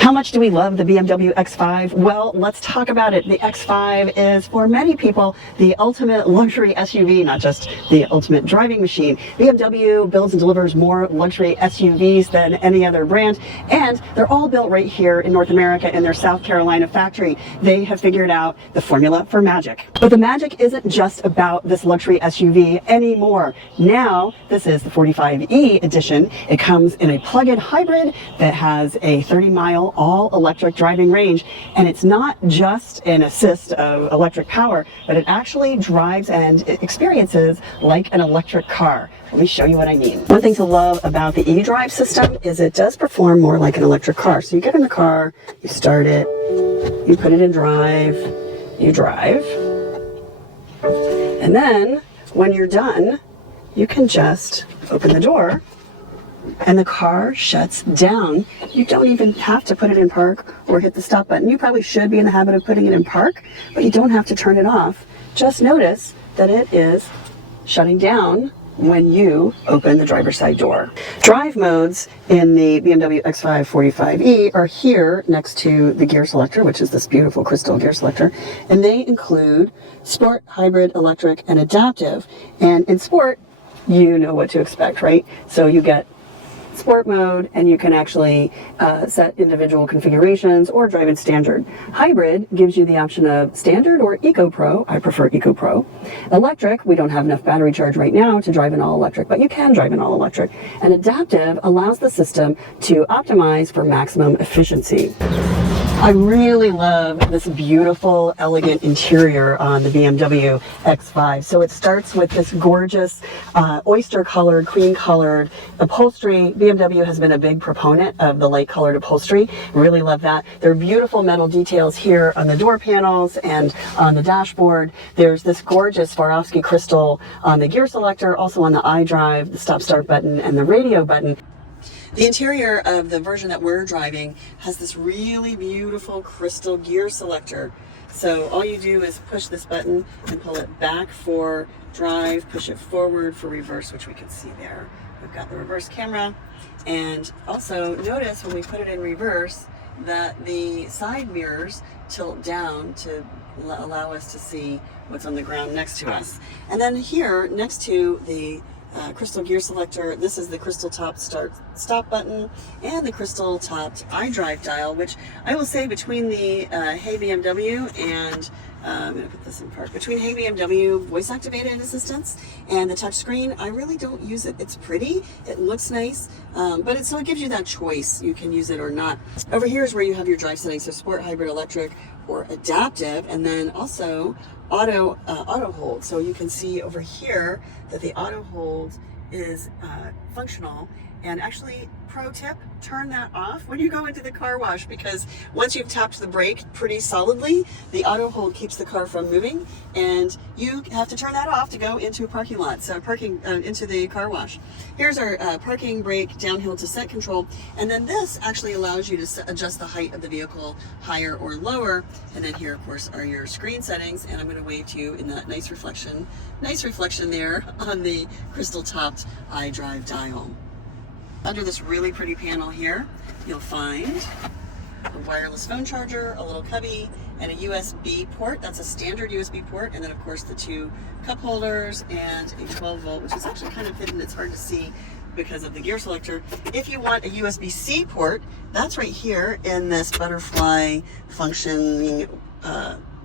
How much do we love the BMW X5? Well, let's talk about it. The X5 is, for many people, the ultimate luxury SUV, not just the ultimate driving machine. BMW builds and delivers more luxury SUVs than any other brand, and they're all built right here in North America in their South Carolina factory. They have figured out the formula for magic. But the magic isn't just about this luxury SUV anymore. Now, this is the 45e edition. It comes in a plug-in hybrid that has a 30-mile all-electric driving range, and it's not just an assist of electric power, but it actually drives and experiences like an electric car. Let me show you what I mean. One thing to love about the eDrive system is it does perform more like an electric car. So you get in the car, you start it, you put it in drive, you drive, and then when you're done, you can just open the door and the car shuts down. You don't even have to put it in park or hit the stop button. You probably should be in the habit of putting it in park, but you don't have to turn it off. Just notice that it is shutting down when you open the driver's side door. Drive modes in the BMW X5 45e are here next to the gear selector, which is this beautiful crystal gear selector, and they include Sport, Hybrid, Electric, and Adaptive. And in Sport, you know what to expect, right? So you get Sport mode, and you can actually set individual configurations or drive in standard. Hybrid gives you the option of standard or Eco Pro. I prefer Eco Pro. Electric, we don't have enough battery charge right now to drive in all electric, but you can drive in all electric. And Adaptive allows the system to optimize for maximum efficiency. I really love this beautiful, elegant interior on the BMW X5. So it starts with this gorgeous oyster-colored, cream-colored upholstery. BMW has been a big proponent of the light-colored upholstery. Really love that. There are beautiful metal details here on the door panels and on the dashboard. There's this gorgeous Swarovski crystal on the gear selector, also on the iDrive, the stop-start button, and the radio button. The interior of the version that we're driving has this really beautiful crystal gear selector. So all you do is push this button and pull it back for drive, push it forward for reverse, which we can see there. We've got the reverse camera. And also notice when we put it in reverse that the side mirrors tilt down to allow us to see what's on the ground next to us. And then here next to the crystal gear selector, this is the crystal top stop button and the crystal topped iDrive dial, which I will say between the Hey BMW and I'm going to put this in park. Between Hey BMW voice activated assistance and the touch screen, I really don't use it. It's pretty, it looks nice, but so it gives you that choice. You can use it or not. Over here is where you have your drive settings, so Sport, Hybrid, Electric, or Adaptive, and then also auto hold. So you can see over here that the auto hold is functional. And actually, pro tip, turn that off when you go into the car wash, because once you've tapped the brake pretty solidly, the auto hold keeps the car from moving, and you have to turn that off to go into a parking lot, so into the car wash. Here's our parking brake downhill to set control, and then this actually allows you to adjust the height of the vehicle higher or lower. And then here, of course, are your screen settings, and I'm going to wave to you in that nice reflection there on the crystal topped iDrive dial. Under this really pretty panel here, you'll find a wireless phone charger, a little cubby, and a USB port. That's a standard USB port. And then, of course, the two cup holders and a 12-volt, which is actually kind of hidden. It's hard to see because of the gear selector. If you want a USB-C port, that's right here in this butterfly functioning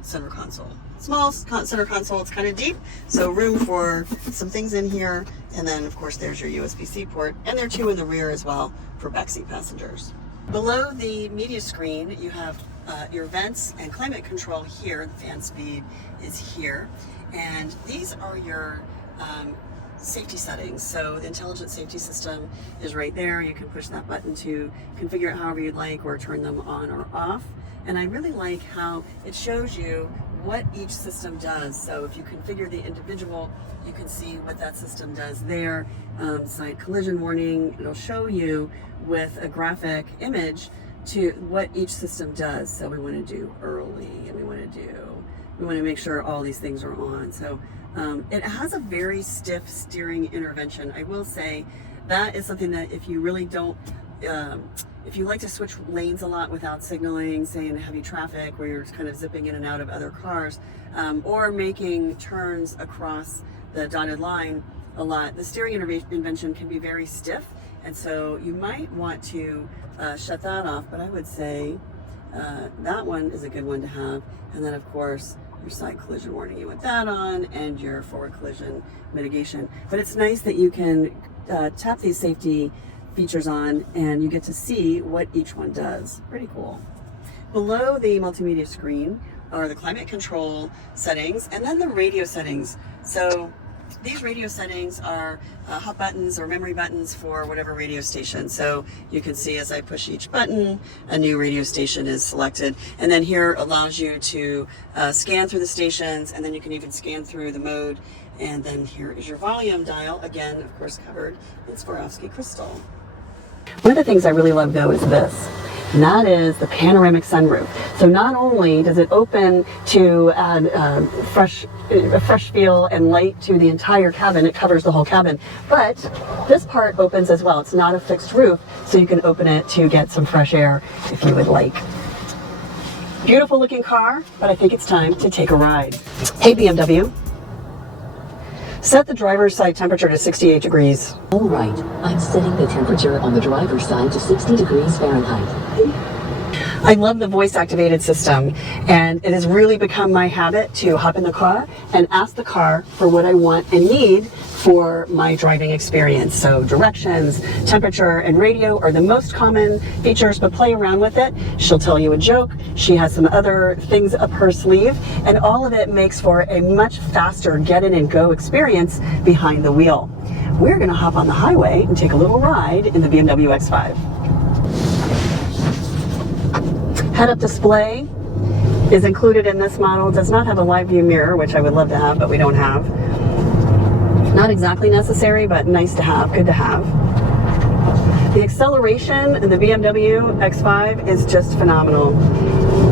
center console. Small center console, it's kind of deep, so room for some things in here. And then, of course, there's your USB-C port, and there are two in the rear as well for backseat passengers. Below the media screen, you have your vents and climate control here. The fan speed is here, and these are your safety settings. So the intelligent safety system is right there. You can push that button to configure it however you'd like or turn them on or off. And I really like how it shows you what each system does. So if you configure the individual, you can see what that system does there. Side collision warning, it'll show you with a graphic image to what each system does. So we want to do early, and we want to make sure all these things are on. So it has a very stiff steering intervention. I will say that is something that if you really don't if you like to switch lanes a lot without signaling, say in heavy traffic where you're kind of zipping in and out of other cars, or making turns across the dotted line a lot, the steering intervention can be very stiff, and so you might want to shut that off. But I would say that one is a good one to have. And then of course your side collision warning, you want that on, and your forward collision mitigation. But it's nice that you can tap these safety features on and you get to see what each one does. Pretty cool. Below the multimedia screen are the climate control settings and then the radio settings. So these radio settings are hot buttons or memory buttons for whatever radio station. So you can see as I push each button, a new radio station is selected. And then here allows you to scan through the stations, and then you can even scan through the mode. And then here is your volume dial, again, of course, covered in Swarovski crystal. One of the things I really love though is this. And that is the panoramic sunroof. So not only does it open to add a fresh feel and light to the entire cabin, it covers the whole cabin, but this part opens as well. It's not a fixed roof, so you can open it to get some fresh air if you would like. Beautiful looking car, but I think it's time to take a ride. Hey BMW, set the driver's side temperature to 68 degrees. All right, I'm setting the temperature on the driver's side to 60 degrees Fahrenheit. I love the voice activated system, and it has really become my habit to hop in the car and ask the car for what I want and need for my driving experience. So directions, temperature, and radio are the most common features, but play around with it. She'll tell you a joke. She has some other things up her sleeve, and all of it makes for a much faster get in and go experience behind the wheel. We're gonna hop on the highway and take a little ride in the BMW X5. Head-up display is included in this model. It does not have a live view mirror, which I would love to have, but we don't have. Not exactly necessary, but nice to have, good to have. The acceleration in the BMW X5 is just phenomenal.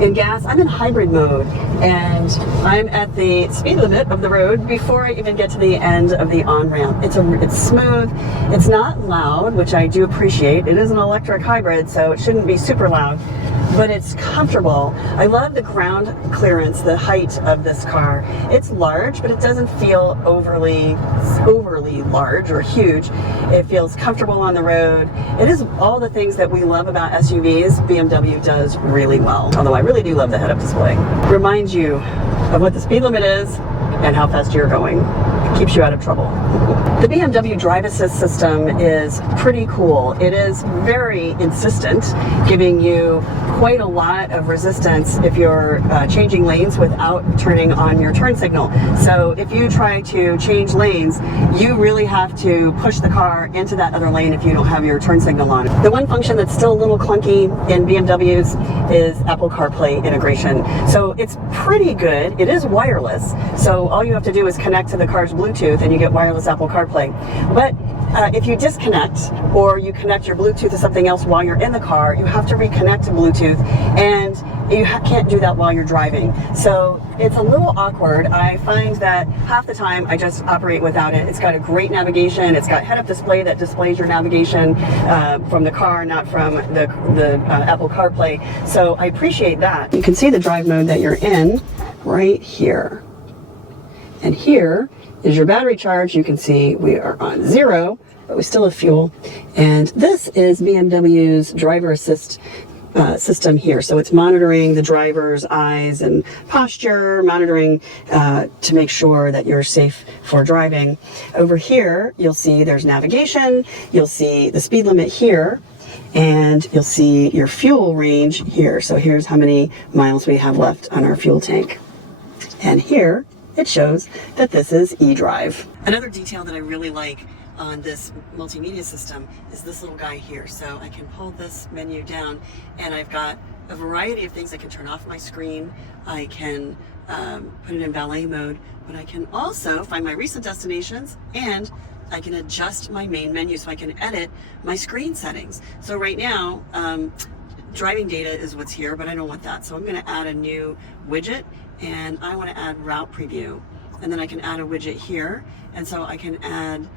In gas, I'm in hybrid mode, and I'm at the speed limit of the road before I even get to the end of the on-ramp. It's smooth, it's not loud, which I do appreciate. It is an electric hybrid, so it shouldn't be super loud, but it's comfortable. I love the ground clearance, the height of this car. It's large, but it doesn't feel overly large or huge. It feels comfortable on the road. It is all the things that we love about SUVs, BMW does really well. Although I really do love the head-up display. Reminds you of what the speed limit is and how fast you're going. Keeps you out of trouble. The BMW Drive Assist system is pretty cool. It is very insistent, giving you quite a lot of resistance if you're changing lanes without turning on your turn signal. So if you try to change lanes, you really have to push the car into that other lane if you don't have your turn signal on. The one function that's still a little clunky in BMWs is Apple CarPlay integration. So it's pretty good. It is wireless, so all you have to do is connect to the car's Bluetooth and you get wireless Apple CarPlay. But if you disconnect or you connect your Bluetooth to something else while you're in the car, you have to reconnect to Bluetooth, and you can't do that while you're driving. So it's a little awkward. I find that half the time I just operate without it. It's got a great navigation. It's got head-up display that displays your navigation from the car, not from the Apple CarPlay. So I appreciate that. You can see the drive mode that you're in right here. And here is your battery charge. You can see we are on 0, but we still have fuel. And this is BMW's driver assist system here. So it's monitoring the driver's eyes and posture, monitoring to make sure that you're safe for driving. Over here, you'll see there's navigation. You'll see the speed limit here, and you'll see your fuel range here. So here's how many miles we have left on our fuel tank. And here, it shows that this is eDrive. Another detail that I really like on this multimedia system is this little guy here. So I can pull this menu down, and I've got a variety of things. I can turn off my screen, I can put it in valet mode, but I can also find my recent destinations, and I can adjust my main menu so I can edit my screen settings. So right now, driving data is what's here, but I don't want that. So I'm going to add a new widget, and I want to add route preview. And then I can add a widget here, and so I can add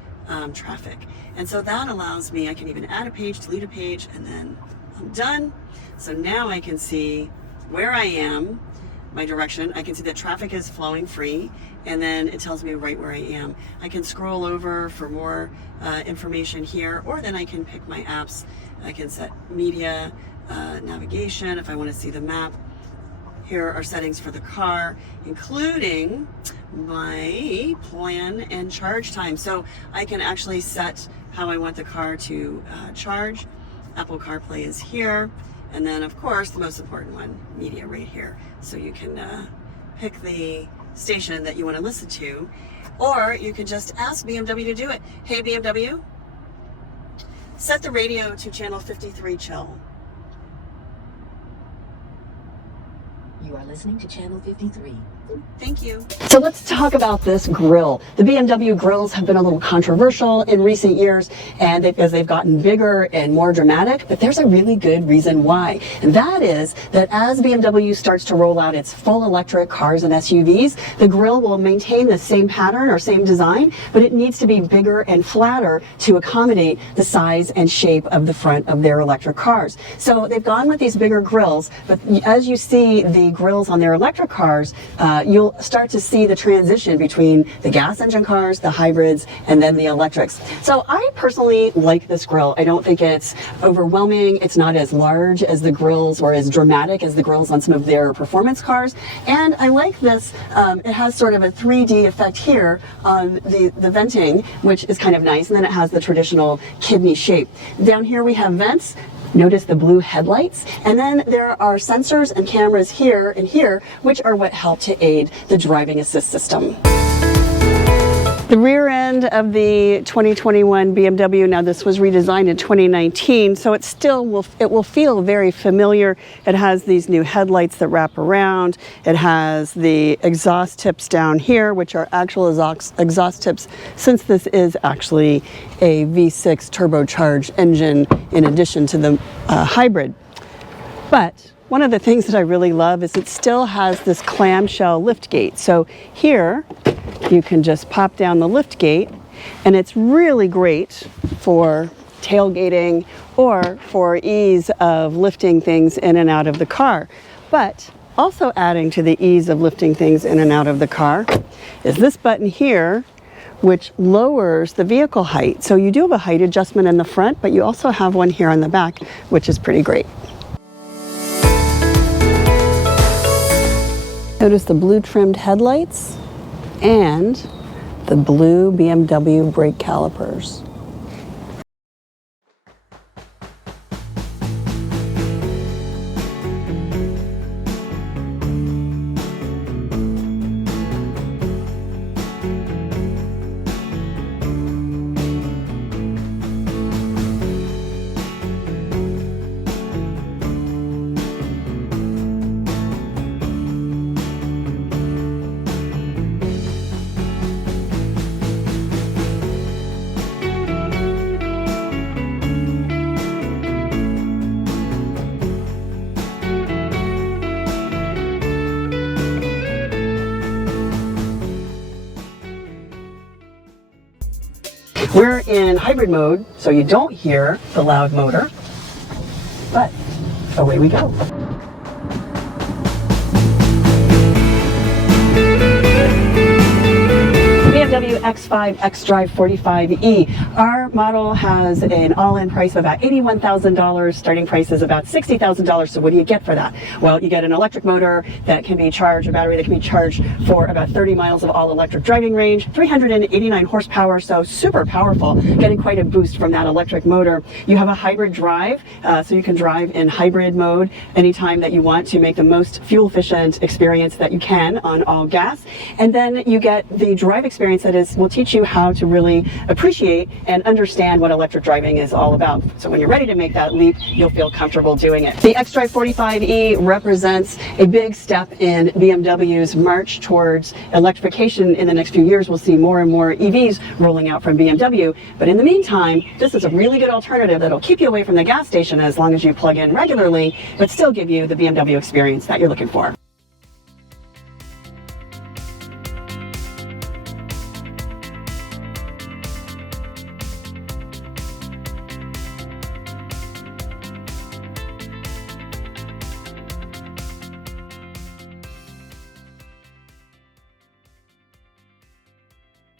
traffic. And so that allows me, I can even add a page, delete a page, and then I'm done. So now I can see where I am, my direction. I can see that traffic is flowing free, and then it tells me right where I am. I can scroll over for more information here, or then I can pick my apps. I can set media, navigation if I want to see the map. Here are settings for the car, including my plan and charge time. So I can actually set how I want the car to charge. Apple CarPlay is here. And then, of course, the most important one, media right here. So you can pick the station that you want to listen to, or you can just ask BMW to do it. Hey, BMW, set the radio to channel 53 chill. You are listening to channel 53. Thank you. So let's talk about this grille. The BMW grills have been a little controversial in recent years, and because they've gotten bigger and more dramatic, but there's a really good reason why. And that is that as BMW starts to roll out its full electric cars and SUVs, the grille will maintain the same pattern or same design, but it needs to be bigger and flatter to accommodate the size and shape of the front of their electric cars. So they've gone with these bigger grills, but as you see the grills on their electric cars, you'll start to see the transition between the gas engine cars, the hybrids, and then the electrics. So I personally like this grille. I don't think it's overwhelming. It's not as large as the grills or as dramatic as the grills on some of their performance cars. And I like this. It has sort of a 3D effect here on the venting, which is kind of nice. And then it has the traditional kidney shape. Down here we have vents. Notice the blue headlights, and then there are sensors and cameras here and here, which are what help to aid the driving assist system. The rear end of the 2021 BMW, now this was redesigned in 2019, so it will feel very familiar. It has these new headlights that wrap around. It has the exhaust tips down here, which are actual exhaust tips, since this is actually a V6 turbocharged engine in addition to the hybrid. But one of the things that I really love is it still has this clamshell lift gate. So here you can just pop down the lift gate, and it's really great for tailgating or for ease of lifting things in and out of the car. But also adding to the ease of lifting things in and out of the car is this button here, which lowers the vehicle height. So you do have a height adjustment in the front, but you also have one here on the back, which is pretty great. Notice the blue trimmed headlights and the blue BMW brake calipers. We're in hybrid mode, so you don't hear the loud motor, but away we go. BMW X5 xDrive45e. Our model has an all-in price of about $81,000. Starting price is about $60,000. So what do you get for that? Well, you get an electric motor that can be charged, a battery that can be charged for about 30 miles of all-electric driving range, 389 horsepower, so super powerful, getting quite a boost from that electric motor. You have a hybrid drive, so you can drive in hybrid mode anytime that you want to make the most fuel-efficient experience that you can on all gas. And then you get the drive experience that will teach you how to really appreciate and understand what electric driving is all about. So when you're ready to make that leap, you'll feel comfortable doing it. The xDrive45e represents a big step in BMW's march towards electrification. In the next few years, we'll see more and more EVs rolling out from BMW. But in the meantime, this is a really good alternative that'll keep you away from the gas station as long as you plug in regularly, but still give you the BMW experience that you're looking for.